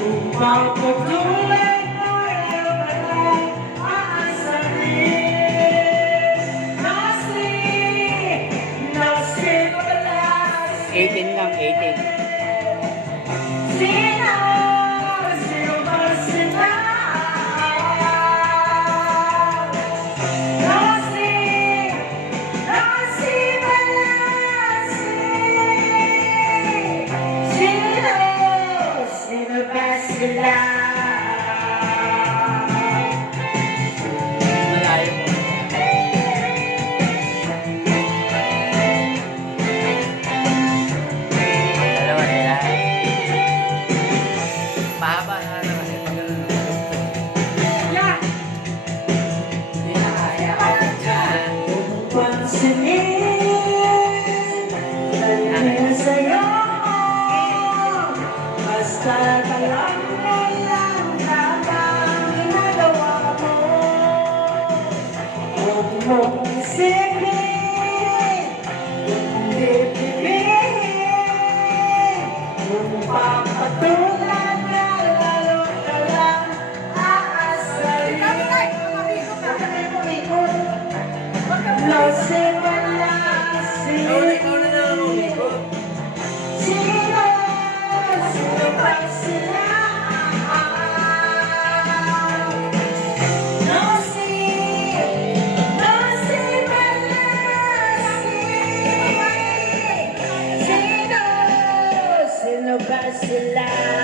upang patuloy mo ay aasarin. Nasib wala 18 lang, 18. sino ba sila? Nasib wala sino ba sila? Malayo mo. Dalawa sila. Mahaba na lang kasi pag hindi na kaya ako dyan. Pansinin dahil sa'yo, basta talang lang habang ginagawa mo. Huwag mong isipin, kundi pipiliin, kung papatulan ka, lalo ka lang aasarin. Nasib wala sino ba sila? Nasib wala sino ba sila?